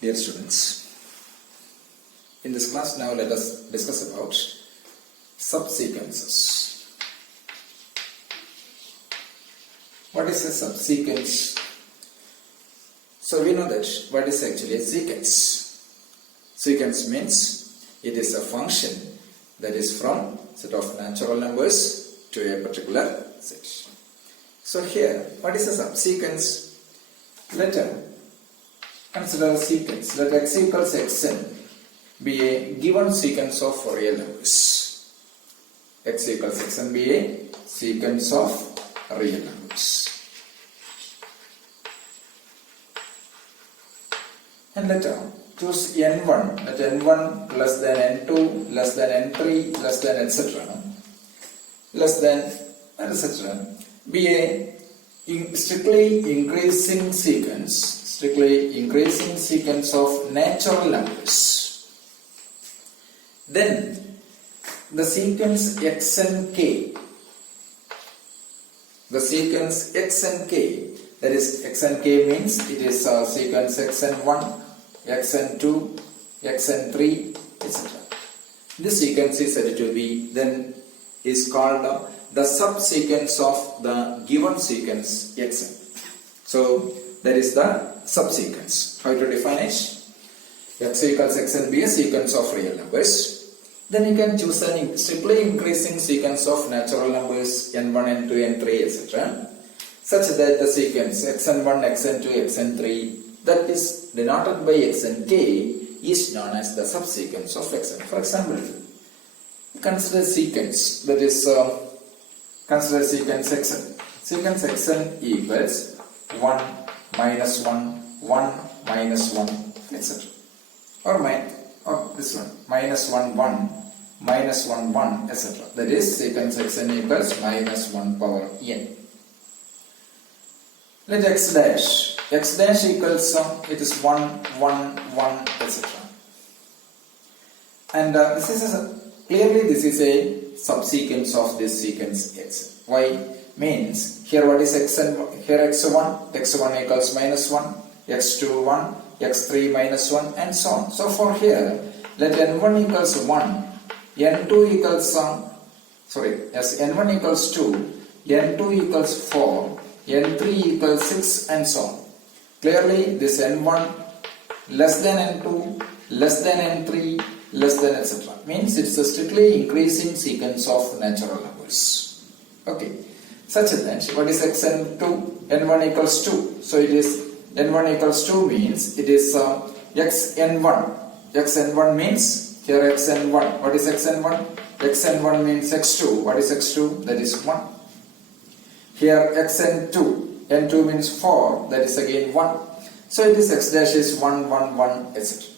Dear students, in this class now let us discuss about subsequences. What is a subsequence? So we know that what is actually a sequence. Sequence means it is a function that is from set of natural numbers to a particular set. So here, what is a subsequence? Let us consider a sequence. Let x equals xn be a given sequence of real numbers. X equals xn be a sequence of real numbers. And let us choose n1, let n1 less than n2, less than n3, less than etc. Less than etc. be a strictly increasing sequence of natural numbers. Then the sequence x and k, that is x and k means it is a sequence xn1, xn2, xn3, etc. This sequence is said to be then is called the subsequence of the given sequence xn. So that is the subsequence. How to define it? X equals xn be a sequence of real numbers. Then you can choose an strictly increasing sequence of natural numbers n1, n2, n3, etc. such that the sequence xn1, xn2, xn3 that is denoted by x and k is known as the subsequence of xn. For example, consider sequence that is consider sequence xn. Sequence xn equals 1 minus 1, 1 minus 1, etc. Or this one minus 1, 1, minus 1, 1, etc. That is sequence xn equals minus 1 power n. Let x dash equals it is 1, 1, 1, etc. And this is clearly this is a subsequence of this sequence x. Why? Means here what is xn? Here x1 equals minus 1, x2 1, x3 minus 1, and so on. So for here, let n1 equals 1, n2 equals n1 equals 2, n2 equals 4, n3 equals 6, and so on. Clearly this n1 less than n2, less than n3, less than etc. means it's a strictly increasing sequence of natural numbers. Okay. Such that what is xn2? n1 equals 2. So it is n1 equals 2 means it is xn1. xn1 means here xn1. What is xn1? xn1 means x2. What is x2? That is 1. Here xn2. n2 means 4. That is again 1. So it is x dash is 1, 1, 1, etc.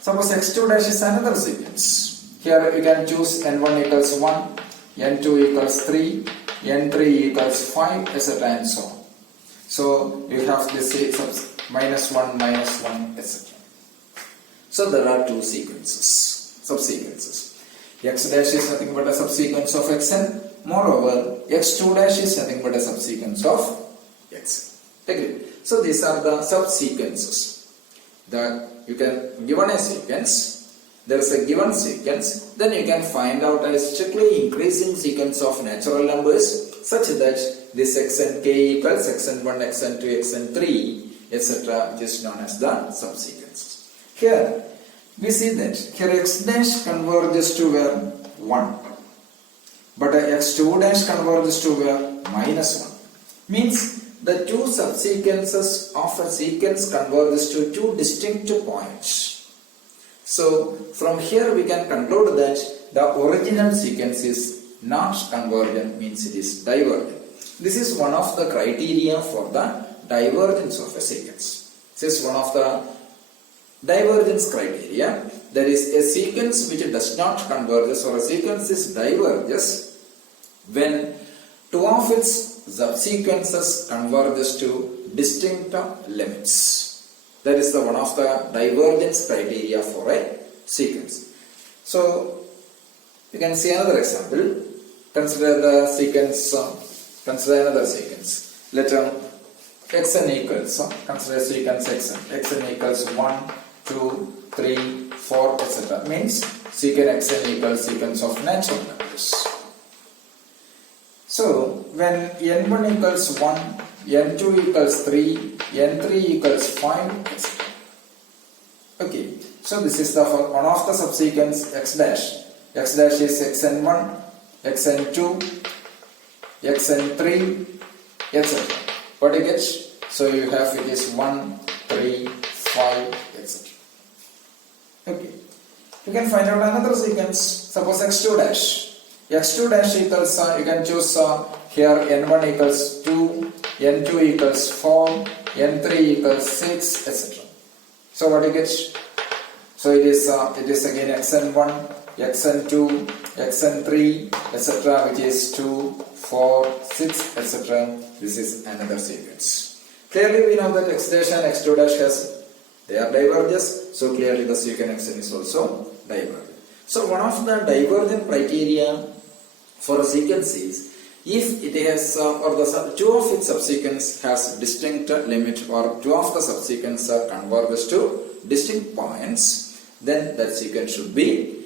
Suppose x2 dash is another sequence. Here you can choose n1 equals 1, n2 equals 3, n3 equals 5, etc. and so on. So you have this minus 1, minus 1, etc. So there are two subsequences. X dash is nothing but a subsequence of xn. Moreover, x2 dash is nothing but a subsequence of xn. Agree? So these are the subsequences. You can given a sequence, there is a given sequence, then you can find out a strictly increasing sequence of natural numbers such that this xn k equals xn1, xn2, xn3, etc. is known as the subsequences. Here we see that here x dash converges to where 1, but x2 dash converges to where minus 1. Means the two subsequences of a sequence converges to two distinct points. So from here we can conclude that the original sequence is not convergent, means it is divergent. This is one of the criteria for the divergence of a sequence. This is one of the divergence criteria. There is a sequence which does not converge, or a sequence is diverges when two of its subsequences converges to distinct limits. That is the one of the divergence criteria for a sequence. So you can see another example. Consider the sequence. Consider another sequence. Let xn equals, consider sequence xn equals 1, 2, 3, 4, etc. means secant xn equals sequence of natural numbers. So when n1 equals 1, n2 equals 3, n3 equals 5, etc. Okay, so this is the one of the subsequence x dash. X dash is xn1, xn2, xn3, etc. What you get? So you have it is 1, 3, 5, etc. Okay. You can find out another sequence. Suppose x2 dash. x2 dash equals, you can choose here n1 equals 2, n2 equals 4, n3 equals 6, etc. So what you get? So it is again xn1, xn2, xn3, etc. which is 2, 4, 6, etc. This is another sequence. Clearly we know that x dash and x2 dash they are diverges, so clearly the secant xn is also divergent. So one of the divergent criteria for a sequence is if it has or the two of its subsequence has distinct limit or two of the subsequence converges to distinct points, then that sequence should be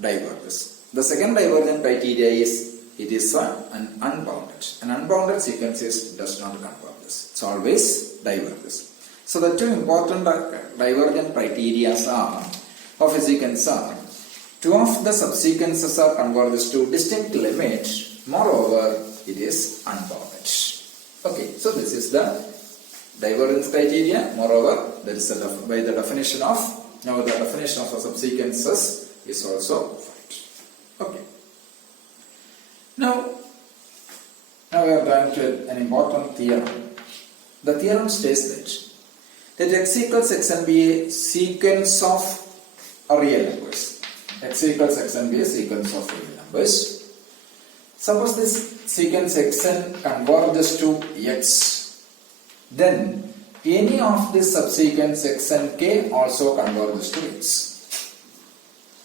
diverges. The second divergent criteria is it is an unbounded. An unbounded sequence does not converge. It's always diverges. So the two important divergent criteria of a sequence are two of the subsequences are converges to distinct limits. Moreover, it is unbounded. Okay, so this is the divergence criteria. Moreover, there is by the definition of the definition of the subsequences is also found. Okay. Now we are going to an important theorem. The theorem states that x equals xn be a sequence of real numbers. X equals xn be a sequence of real numbers. Suppose this sequence xn converges to x, then any of this subsequence xn k also converges to x.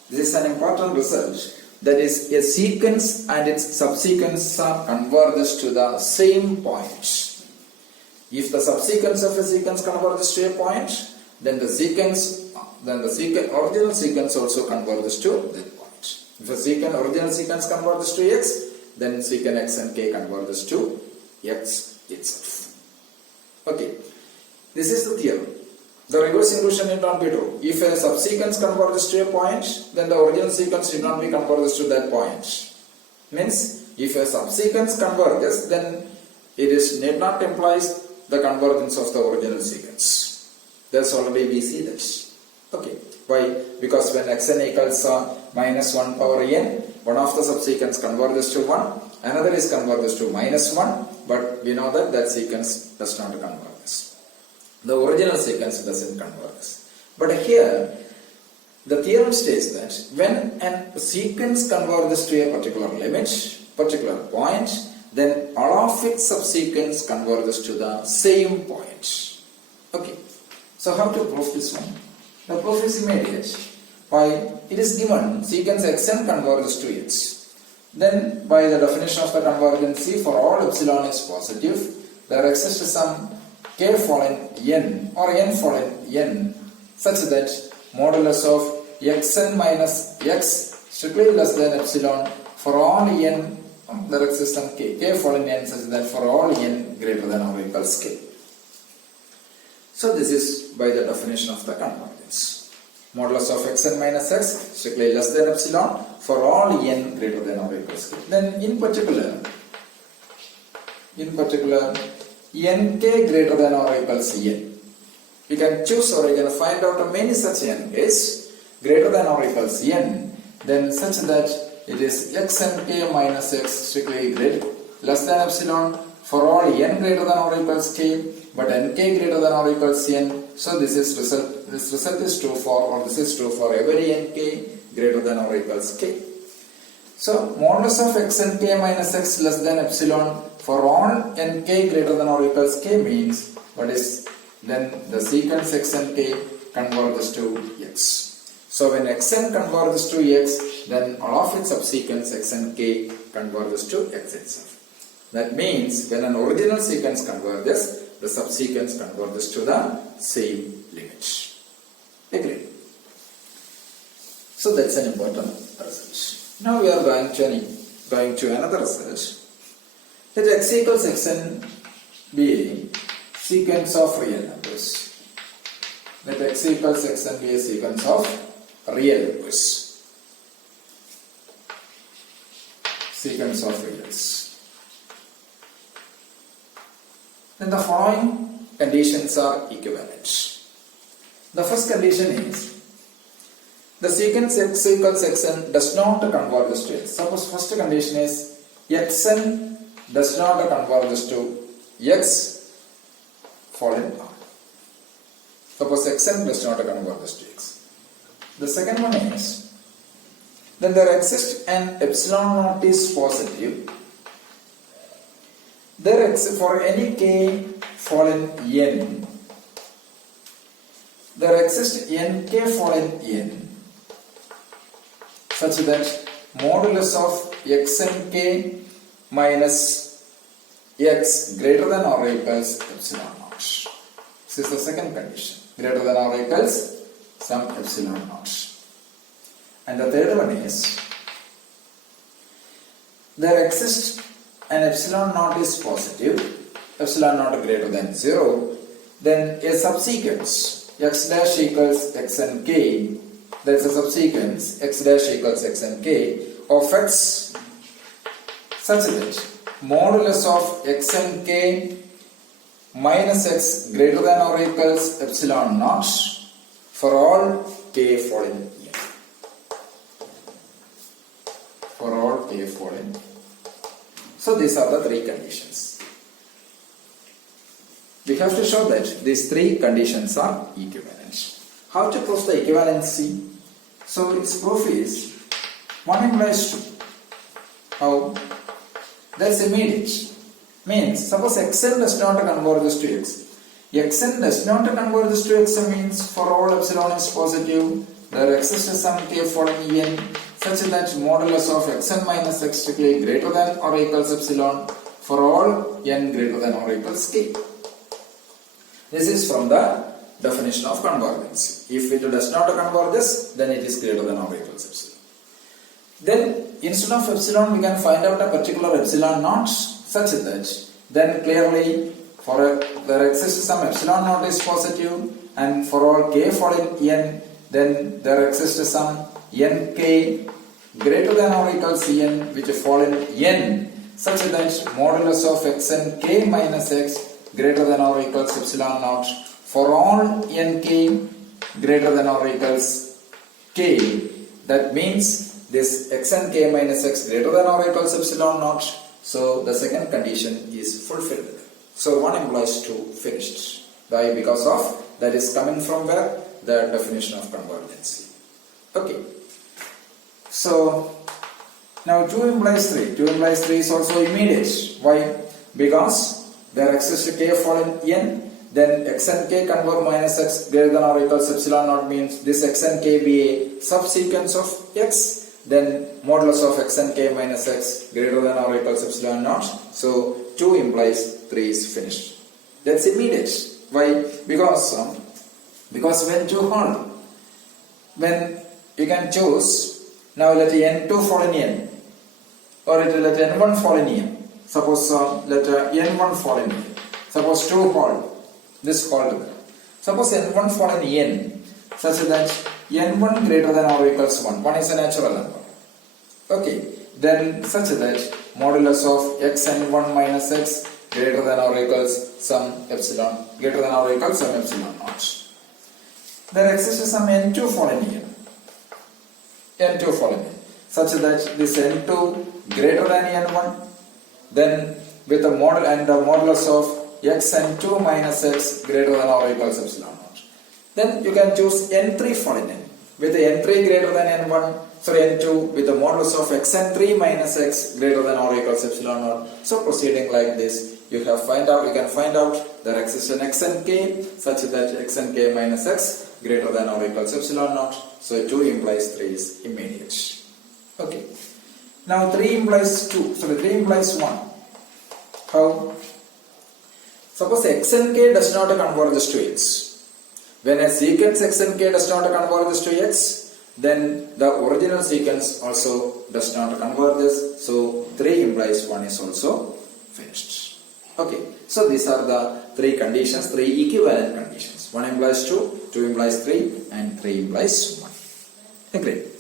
This is an important result. That is, a sequence and its subsequence converges to the same point. If the subsequence of a sequence converges to a point, then the original sequence also converges to that point. If a original sequence converges to x, then secant x and k converges to x itself. Okay, this is the theorem. The reverse inclusion need not be true. If a subsequence converges to a point, then the original sequence need not be converges to that point. Means, if a subsequence converges, then it need not implies the convergence of the original sequence. That's already we see that. Okay. Why? Because when xn equals minus 1 power n, one of the subsequence converges to 1, another is converges to minus 1, but we know that that sequence does not converge. The original sequence doesn't converge. But here, the theorem states that when a sequence converges to a particular limit, particular point, then all of its subsequence converges to the same point. Okay. So how to prove this one? The proof is immediate. Why? It is given sequence xn converges to x. Then by the definition of the convergency, for all epsilon is positive, there exists some k fallen n or n fallen n such that modulus of xn minus x strictly less than epsilon for all n, there exists some k fallen n such that for all n greater than or equals k. So this is by the definition of the convergence. Modulus of xn minus x strictly less than epsilon for all n greater than or equals k. Then in particular nk greater than or equals n. You can choose or you can find out many such nk's greater than or equals n, then such that it is xnk minus x strictly greater less than epsilon for all n greater than or equals k, but nk greater than or equals n. So this result is true for, or this is true for every nk greater than or equals k. So modulus of xnk minus x less than epsilon for all nk greater than or equals k means what is then the sequence xnk converges to x. So when xn converges to x, then all of its subsequence xnk converges to x itself. That means when an original sequence converges, the subsequence converges to the same limit. Agreed? So that's an important result. Now we are going to another result. Let x equals xn be a sequence of real numbers. Let x equals xn be a sequence of real numbers. Sequence of reals. Then the following conditions are equivalent. The first condition is the sequence x equals xn does not converge to x. Suppose first condition is xn does not converge to x following r. Suppose xn does not converge to x. The second one is then there exists an epsilon naught is positive. There exists for any k following n. There exists nk following n such that modulus of xnk minus x greater than or equals epsilon naught. This is the second condition. Greater than or equals some epsilon naught. And the third one is there exists an epsilon naught is positive, epsilon naught greater than 0, then a subsequence x dash equals xnk, there is a subsequence x dash equals xnk of x such that modulus of xnk minus x greater than or equals epsilon naught for all k following n. For all k following n. So these are the three conditions. We have to show that these three conditions are equivalent. How to prove the equivalency? So its proof is 1 implies 2. How? That's immediate. Means suppose xn does not converge to x. Xn does not converge to x means for all epsilon is positive, there exists some k following n such that modulus of xn minus x to k greater than or equals epsilon for all n greater than or equals k. This is from the definition of convergence. If it does not converge, then it is greater than or equals epsilon. Then instead of epsilon we can find out a particular epsilon naught such that then clearly there exists some epsilon naught is positive and for all k following n then there exists some nk greater than or equals n which fall in n such that modulus of xnk minus x greater than or equals epsilon naught for all nk greater than or equals k. That means this xnk minus x greater than or equals epsilon naught. So the second condition is fulfilled. So 1 implies 2 finished. Why? Because of that is coming from where? The definition of convergence. Okay. So now 2 implies 3. 2 implies 3 is also immediate. Why? Because there exists k following n, then xnk convert minus x greater than or equals epsilon naught means this xnk be a subsequence of x, then modulus of xnk minus x greater than or equals epsilon naught. So 2 implies 3 is finished. That's immediate. Why? Because when 2 hold, when you can choose, now let n2 fall in n or let n1 fall in n. Suppose let n1 fall in n. Suppose 2 hold, this hold together. Suppose n1 fall in n such that n1 greater than or equals 1. 1 is a natural number. Okay, then such that modulus of xn1 minus x greater than or equals some epsilon, greater than or equals some epsilon naught. There exists some n2 fallen here. N2 fallen here. Such that this n2 greater than n1, then with the model and the modulus of xn2 minus x greater than or equals epsilon naught. Then you can choose n3 fallen in. With the n3 greater than n1, sorry n2 with the modulus of xn3 minus x greater than or equals epsilon naught. So proceeding like this, you can find out there exists an xnk such that xnk minus x greater than or equals epsilon naught. So 2 implies 3 is immediate. Okay. Now 3 implies 2. So 3 implies 1. How? Suppose x and k does not converge to x. When a sequence x and k does not converge to x, then the original sequence also does not converge. So 3 implies 1 is also finished. Okay, so these are the 3 conditions, 3 equivalent conditions. 1 implies 2, 2 implies 3, and 3 implies 1. Agree?